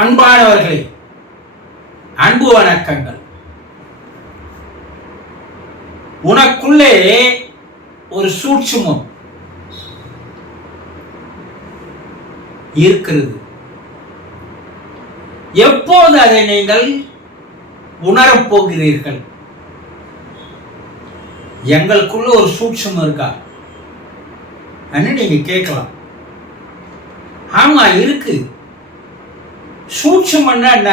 அன்பானவர்களே, அன்பு வணக்கங்கள். உனக்குள்ளே ஒரு சூட்சுமம் இருக்கிறது. எப்போது அதை நீங்கள் உணரப்போகிறீர்கள்? எங்களுக்குள்ள ஒரு சூட்சுமம் இருக்கா நீங்க கேட்கலாம். ஆமா, இருக்கு. சூட்சுமம்னா என்ன?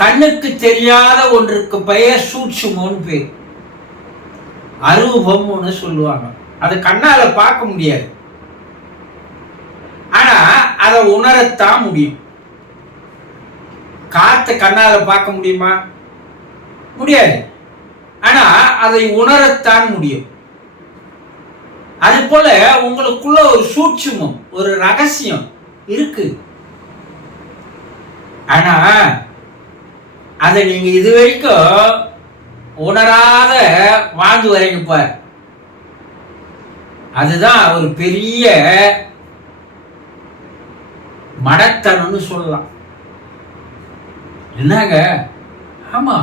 கண்ணுக்கு தெரியாத ஒன்றுக்கு பெயர் சூட்சுமம்னு பேர். அரூபம்னு சொல்லுவாங்க. அது கண்ணால பார்க்க முடியாது, ஆனா அதை உணரத்தான் முடியும். காத்து கண்ணால பார்க்க முடியுமா? முடியாது, ஆனா அதை உணரத்தான் முடியும். அது போல உங்களுக்குள்ள ஒரு சூட்சுமம், ஒரு ரகசியம் இருக்கு. ஆனா அதை நீங்க இதுவரைக்கும் உணராத வாழ்ந்து வரீங்க பார். அதுதான் ஒரு பெரிய மடத்தனம்னு சொல்லலாம். என்னங்க? ஆமா,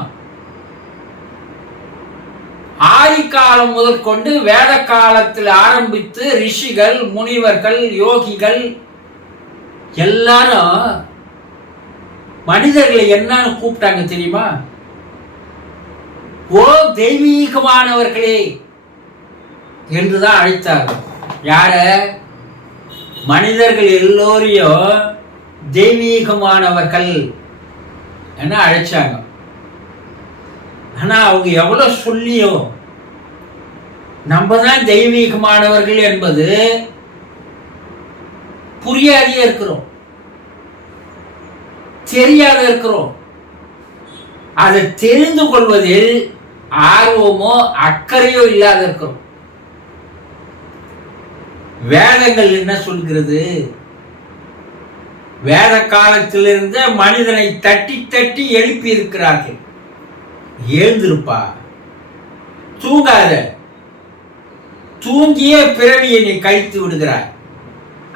ஆதி காலம் முதல் கொண்டு வேத காலத்தில் ஆரம்பித்து ரிஷிகள், முனிவர்கள், யோகிகள் எல்லாரும் மனிதர்களை என்னன்னு கூப்பிட்டாங்க தெரியுமா? ஓ தெய்வீகமானவர்களே என்றுதான் அழைத்தார்கள். யார? மனிதர்கள் எல்லோரையும் தெய்வீகமானவர்கள் என அழைச்சாங்க. ஆனா அவங்க எவ்வளவு சொல்லியும் நம்ம தான் தெய்வீகமானவர்கள் என்பது புரியாதே இருக்கிறோம், தெரியாத இருக்கிறோம். அதை தெரிந்து கொள்வதில் ஆர்வமோ அக்கறையோ இல்லாத இருக்கிறோம். வேதங்கள் என்ன சொல்கிறது? வேத காலத்திலிருந்து மனிதனை தட்டி தட்டி எழுப்பி இருக்கிறார்கள். எழுந்திருப்பா, தூங்காத. தூங்கிய பிறவியை நீ கழித்து விடுகிறாய்.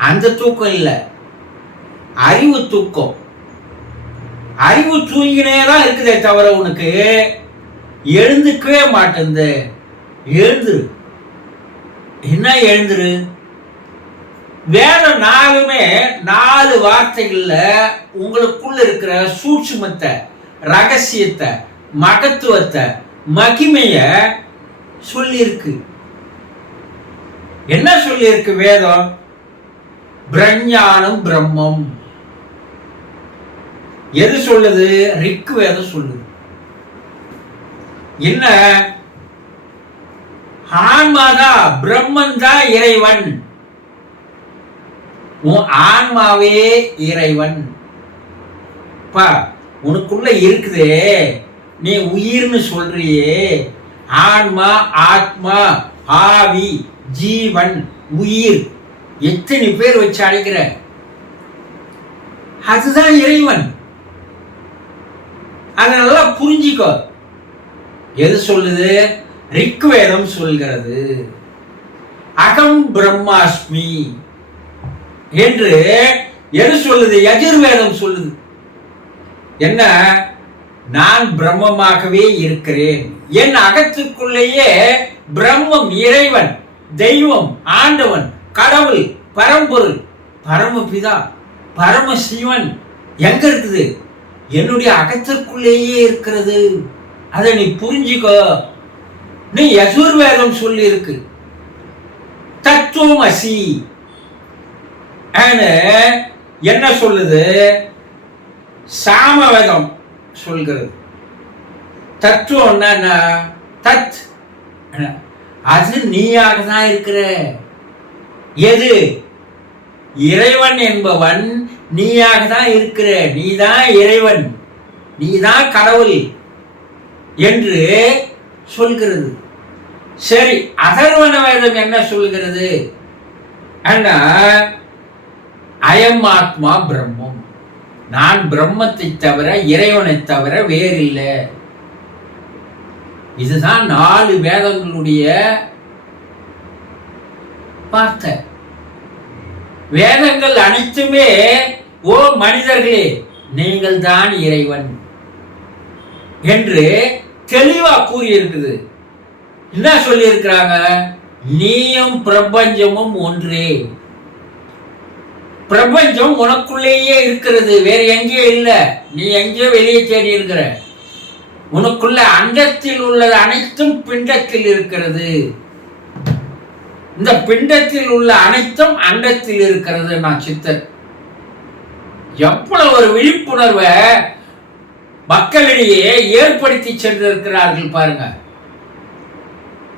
அந்த தூக்கம் இல்லை, அறிவு தூக்கம். அறிவு தூங்கினேதான் இருக்குதே தவிர உனக்கு எழுந்துக்கவே மாட்டேங்குது. எழுந்துரு. என்ன எழுந்துரு? வேதம் நாலுமே 4 வார்த்தைகள்ல உங்களுக்குள்ள இருக்கிற சூட்சுமத்தை, ரகசியத்தை, மகத்துவத்தை, மகிமைய சொல்லியிருக்கு. என்ன சொல்லியிருக்கு வேதம்? பிரஞானம் பிரம்மம். எது சொல்லுது? ரிக்கு வேதம் சொல்லுது. என்ன? ஆன்மாதான், பிரம்மன் தான் இறைவன். உன் ஆன்மாவே இறைவன். பா, உனக்குள்ள இருக்குதே, நீ உயிர்னு சொல்றியே. ஆன்மா, ஆத்மா, ஆவி, ஜீவன், உயிர், எத்தனை பேர் வச்சு அழைக்கிற? அதுதான் இறைவன். அதை நல்லா புரிஞ்சிக்கோ. எது சொல்லுது? ரிக்வேதம் சொல்கிறது. அகம் பிரம்மாஸ்மி என்று எது சொல்லுது? யஜுர்வேதம் சொல்லுது. என்ன? நான் பிரம்மமாகவே இருக்கிறேன். என் அகத்துக்குள்ளேயே பிரம்மம், இறைவன், தெய்வம், ஆண்டவன், கடவுள், பரம்பொருள், பரமபிதா, பரமசிவன் எங்க இருக்குது? என்னுடைய அகத்திற்குள்ளேயே இருக்கிறது. அதை நீ புரிஞ்சுக்கோ. நீ யஜுர்வேதம் சொல்லி இருக்கு. தத்துவமசி என்ன சொல்லுது? சாமவேதம் சொல்கிறது. தத்துவம் என்ன? தத், அது நீயாக தான் இருக்கிற. எது? இறைவன் என்பவன் நீயாக தான் இருக்கிற. நீதான் இறைவன், நீதான் கடவுள் என்று சொல்கிறது. சரி, அதர்வண வேதம் என்ன சொல்கிறது? அயம் ஆத்மா பிரம்மம். நான் பிரம்மத்தை தவிர, இறைவனை தவிர வேறில்லை. இதுதான் 4 வேதங்களுடைய வார்த்தை. வேதங்கள் அனைத்துமே ஓ மனிதர்களே, நீங்கள் தான் இறைவன் என்று தெளிவா கூறியிருக்குது. என்ன சொல்லி இருக்கிறாங்க? நீயும் பிரபஞ்சமும் ஒன்றே. பிரபஞ்சம் உனக்குள்ளேயே இருக்கிறது, வேற எங்கேயோ இல்ல. நீ எங்கேயோ வெளியே தேடி இருக்கிற. உனக்குள்ள அண்டத்தில் உள்ளது அனைத்தும் பிண்டத்தில் இருக்கிறது. இந்த பிண்டத்தில் உள்ள அனைத்தும் அண்டத்தில் இருக்கிறது. நான் சித்தர் எவ்வளவு ஒரு விழிப்புணர்வை மக்களிடையே ஏற்படுத்தி சென்றிருக்கிறார்கள் பாருங்க.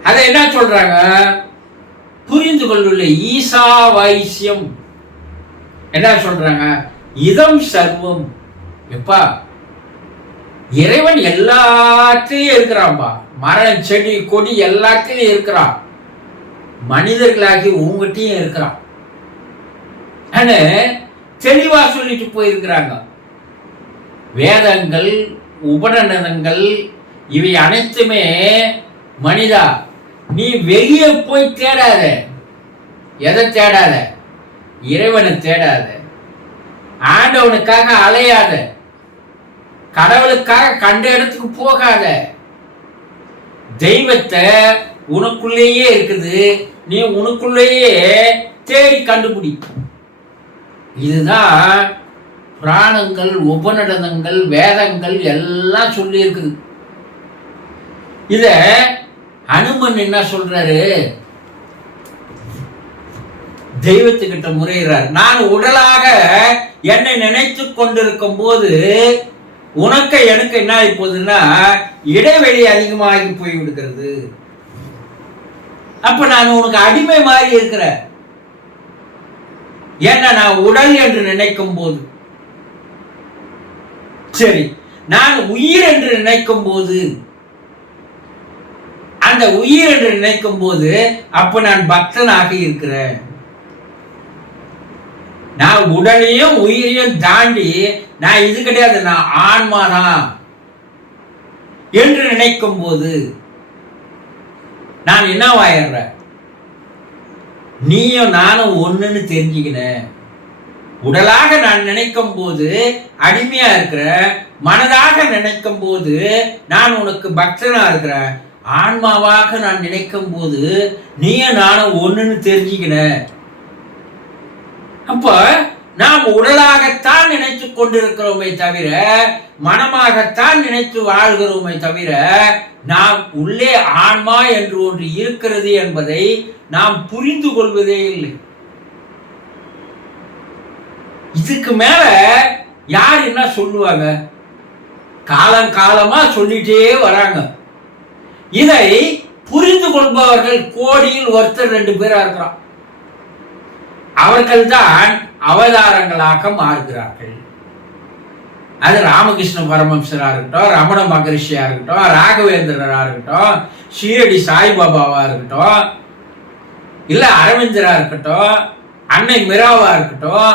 அதை என்ன சொல்றாங்க? புரிந்து கொள்ள ஈசா வைசியம் என்ன சொல்றாங்க? இதம் சர்வம். எப்பா, இறைவன் எல்லாத்திலையும் இருக்கிறான்பா. மரம் செடி கொடி எல்லாத்திலையும் இருக்கிறான். மனிதர்களாகி உங்ககிட்டயும் இருக்கிறான். தெளிவா சொல்லிட்டு போயிருக்கிறாங்க. வேதங்கள், உபநிடதங்கள் இவை அனைத்துமே மனிதா, நீ வெளியே போய் தேடாத. எதை தேடாத? இறைவனை தேடாத. ஆண்டவனுக்காக அலையாத. கடவுளுக்காக கண்ட இடத்துக்கு போகாத. தெய்வத்தை உனக்குள்ளேயே இருக்குது, நீ உனக்குள்ளேயே தேடி கண்டுபிடி. இதுதான் புராணங்கள், உபநிடதங்கள், வேதங்கள் எல்லாம் சொல்லி இருக்குது. இத அனுமன் என்ன சொல்றாரு? தெய்வத்துக்கிட்ட முறையிறார். நான் உடலாக என்னை நினைத்து கொண்டிருக்கும் போது உனக்கு எனக்கு என்ன ஆகி போகுதுன்னா இடைவெளி அதிகமாகி போய் விடுகிறது. அப்ப நான் உனக்கு அடிமை மாதிரி இருக்கிற. ஏன்னா நான் உடல் என்று நினைக்கும் போது சரி, நான் உயிர் என்று நினைக்கும் போது, அந்த உயிர் என்று நினைக்கும் போது அப்ப நான் பக்தனாக இருக்கிறேன். நான் உடலையும் உயிரையும் தாண்டி நான் இது கிடையாது, நான் ஆன்மாதான் என்று நினைக்கும் போது நான் என்னவாயிடுற? நீயும் நானும் ஒண்ணுன்னு தெரிஞ்சுக்கினேன். உடலாக நான் நினைக்கும் போது அடிமையா இருக்கிற, மனதாக நினைக்கும் போது நான் உனக்கு பக்தனா இருக்கிறேன். ஆன்மாவாக நான் நினைக்கும் போது நீயும் நானும் ஒண்ணுன்னு தெரிஞ்சுக்கினேன். அப்ப நாம் உடலாகத்தான் நினைத்து கொண்டிருக்கிறோமே தவிர, மனமாகத்தான் நினைத்து வாழ்கிறோமே தவிர, நாம் உள்ளே ஆன்மா என்று ஒன்று இருக்கிறது என்பதை நாம் புரிந்து கொள்வதே இல்லை. இதுக்கு மேல யார் என்ன சொல்லுவாங்க? காலம் காலமா சொல்லிட்டே வராங்க. இதை புரிந்து கொள்பவர்கள் கோடியில் ஒருத்தர் 2 பேரா இருக்கிறான். அவர்கள் தான் அவதாரங்களாக மாறுகிறார்கள். அது ராமகிருஷ்ண பரமஹம்சரா இருக்கட்டும், ரமண மகரிஷியா இருக்கட்டும், ராகவேந்திரரா இருக்கட்டும், ஷீரடி சாய்பாபாவா இருக்கட்டும், இல்ல அரவிந்தரா இருக்கட்டும், அன்னை மிராவா இருக்கட்டும்,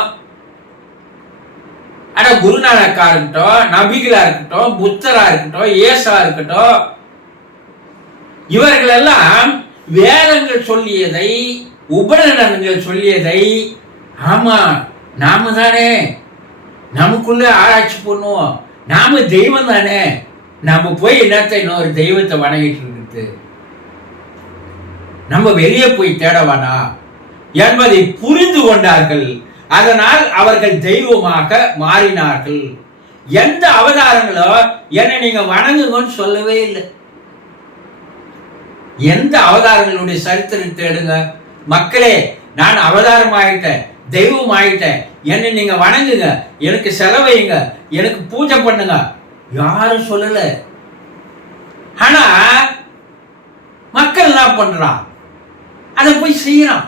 ஆனா குருநானக்கா இருக்கட்டும், நபிகளா இருக்கட்டும், புத்தரா இருக்கட்டும், ஏசா இருக்கட்டும், இவர்கள் எல்லாம் வேதங்கள் சொல்லியதை, உபநிடதங்கள் சொல்லியதை ஆமா நாம தானே நமக்குள்ள ஆராய்ச்சி பண்ணுவோம், நாம தெய்வம் தானே, நாம போய் என்னத்தை இன்னொரு தெய்வத்தை வணங்கிட்டு இருக்கு, நம்ம வெளியே போய் தேடவானா என்பதை புரிந்து கொண்டார்கள். அதனால் அவர்கள் தெய்வமாக மாறினார்கள். எந்த அவதாரங்களோ என்னை நீங்க வணங்குங்கன்னு சொல்லவே இல்லை. எந்த அவதாரங்களுடைய சரித்திரத்தை எடுங்க. மக்களே, நான் அவதாரம் ஆயிட்டேன், தெய்வம் ஆயிட்டேன், என்னை நீங்க வணங்குங்க, எனக்கு செலவையுங்க, எனக்கு பூஜை பண்ணுங்க, யாரும் சொல்லல. ஆனா மக்கள் என்ன பண்றான்? அதை போய் செய்யறான்.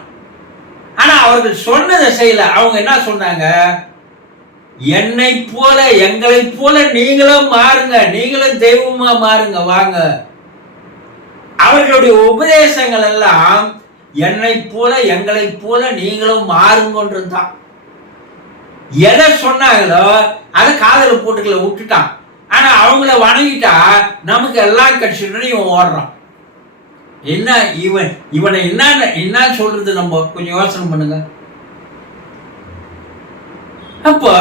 ஆனா அவர்கள் சொன்னதை செய்யல. அவங்க என்ன சொன்னாங்க? என்னை போல, எங்களை போல நீங்களும் மாறுங்க, நீங்களும் தெய்வமா மாறுங்க, வாங்க. அவர்களுடைய உபதேசங்கள் எல்லாம் என்னை போல, எங்களை போல நீங்களும் மாறுங்கன்றுதான். எதை சொன்னாங்களோ அதை காதல போட்டுக்களை விட்டுட்டான். ஆனா அவங்கள வணங்கிட்டா நமக்கு எல்லாம் கிடைச்சிட்டு இவன் ஓடுறான். என்ன இவனை என்ன சொல்றது? நம்ம கொஞ்சம் யோசனை பண்ணுங்க. அப்போ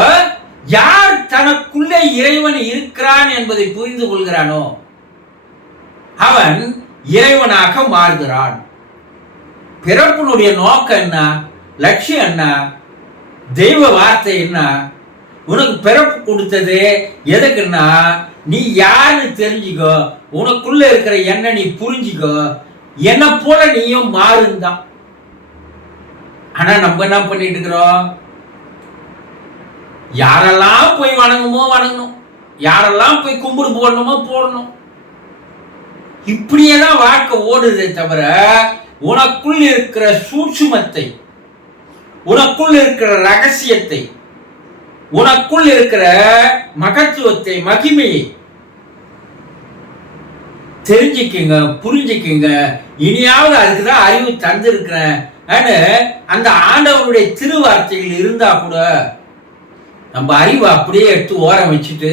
யார் தனக்குள்ளே இறைவன் இருக்கிறான் என்பதை புரிந்து கொள்கிறானோ அவன் இறைவனாக மாறுகிறான். பிறப்பினுடைய நோக்கம் என்ன, லட்சியம் என்ன, தெய்வ வார்த்தை என்ன? உனக்கு பிறப்பு கொடுத்தது எதுக்குன்னா நீ யாருன்னு தெரிஞ்சுக்கோ, உனக்குள்ள இருக்கிற என்ன நீ புரிஞ்சுக்கோ, என்ன போல நீயும் மாறுந்தான். ஆனா நம்ம என்ன பண்ணிட்டு இருக்கிறோம், யாரெல்லாம் போய் வணங்குமோ வணங்கணும், யாரெல்லாம் போய் கும்பிடு போடணுமோ போடணும், இப்படியே தான் வாழ்க்கை ஓடுதே தவிர உனக்குள் இருக்கிற சூட்சுமத்தை, உனக்குள் இருக்கிற ரகசியத்தை, உனக்குள் இருக்கிற மகத்துவத்தை, மகிமையை தெரிஞ்சுக்குங்க, புரிஞ்சுக்குங்க. இனியாவது அதுக்குதான் அறிவு தந்திருக்கிறேன் அந்த ஆண்டவனுடைய திருவார்த்தைகள் இருந்தா கூட நம்ம அறிவை அப்படியே எடுத்து ஓரம் வச்சுட்டு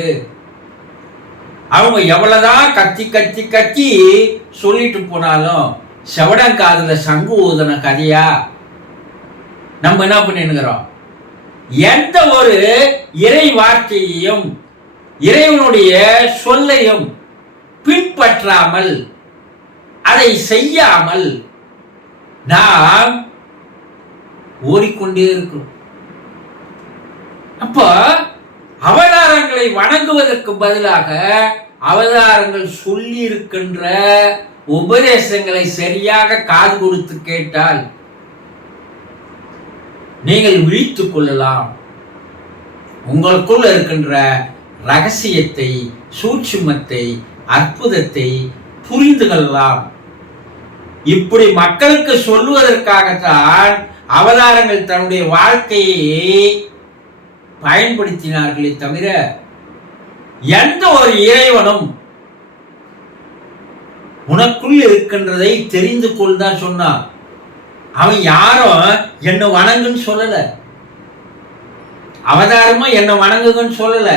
அவங்க எவ்வளவுதான் கத்தி கத்தி கத்தி சொல்லிட்டு போனாலும் செவடங்காதுல சங்கு ஊதன கதையா நம்ம என்ன பண்ணிருக்கிறோம்? எந்த ஒரு இறை வார்த்தையையும் இறைவனுடைய சொல்லையும் பின்பற்றாமல் அதை செய்யாமல் நாம் ஓடிக்கொண்டே இருக்கிறோம். அப்போ அவதாரங்களை வணங்குவதற்கு பதிலாக அவதாரங்கள் சொல்லி இருக்கின்ற உபதேசங்களை சரியாக காது கொடுத்து கேட்டால் நீங்கள் விழித்துக் கொள்ளலாம். உங்களுக்குள்ள இருக்கின்ற ரகசியத்தை, சூட்சுமத்தை, அற்புதத்தை புரிந்து கொள்ளலாம். இப்படி மக்களுக்கு சொல்லுவதற்காகத்தான் அவதாரங்கள் தன்னுடைய வாழ்க்கையை பயன்படுத்தினார்களே தவிர எந்த ஒரு இறைவனும் உனக்குள் இருக்கின்றதை தெரிந்து கொள்தான் சொன்னான். அவன் யாரும் என்ன வணங்குன்னு சொல்லல, அவதாரமும் என்ன வணங்குன்னு சொல்லல.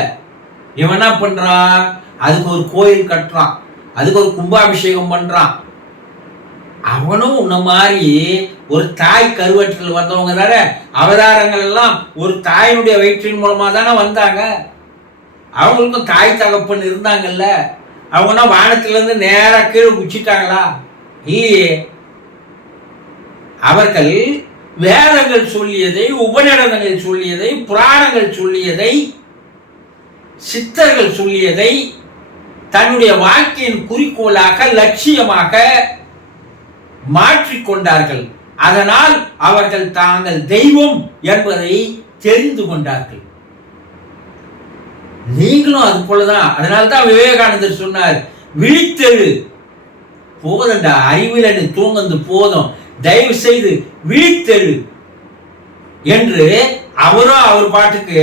இவன் என்ன பண்றான், அதுக்கு ஒரு கோயில் கட்டுறான், அதுக்கு ஒரு கும்பாபிஷேகம் பண்றான். அவனும் உன்ன மாதிரி ஒரு தாய் கருவற்றில் வந்தவங்க தானே. அவதாரங்கள் எல்லாம் ஒரு தாயினுடைய வயிற்றின் மூலமா தானே வந்தாங்க. அவங்களுக்கும் தாய் தகப்பன் இருந்தாங்கல்ல. அவங்கன்னா வானத்துல இருந்து நேரா கீழே குச்சிட்டாங்களா? இல்லையே. அவர்கள் வேதங்கள் சொல்லியதை, உபநிடதங்கள் சொல்லியதை, புராணங்கள் சொல்லியதை, சித்தர்கள் சொல்லியதை தன்னுடைய வாழ்க்கையின் குறிக்கோளாக, லட்சியமாக மாற்றிக்கொண்டார்கள். அதனால் அவர்கள் தாங்கள் தெய்வம் என்பதை தெரிந்து கொண்டார்கள். நீங்களும் அது போலதான். அதனால்தான் விவேகானந்தர் சொன்னார், விழித்தெழு, போதண்டா அறிவில் தூங்கந்து போதும், தயவு செய்து விழித்தெழு என்று அவரும் அவர் பாட்டுக்கு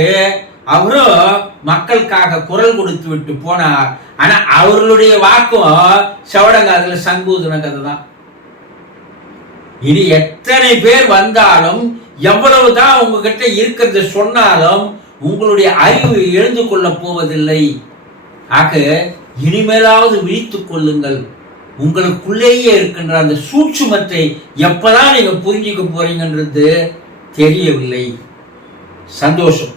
அவரும் மக்களுக்காக குரல் கொடுத்து விட்டு போனார். ஆனா அவர்களுடைய வாக்கும் செவடங்காதுல சங்கூதுன கதை தான். இனி எத்தனை பேர் வந்தாலும் எவ்வளவுதான் உங்ககிட்ட இருக்கிறத சொன்னாலும் உங்களுடைய அறிவு எழுந்து கொள்ள போவதில்லை. ஆக இனிமேலாவது விழித்துக் கொள்ளுங்கள். உங்களுக்குள்ளேயே இருக்கின்ற அந்த சூட்சுமத்தை எப்பதான் நீங்க புரிஞ்சுக்க போறீங்கன்றது தெரியவில்லை. சந்தோஷம்.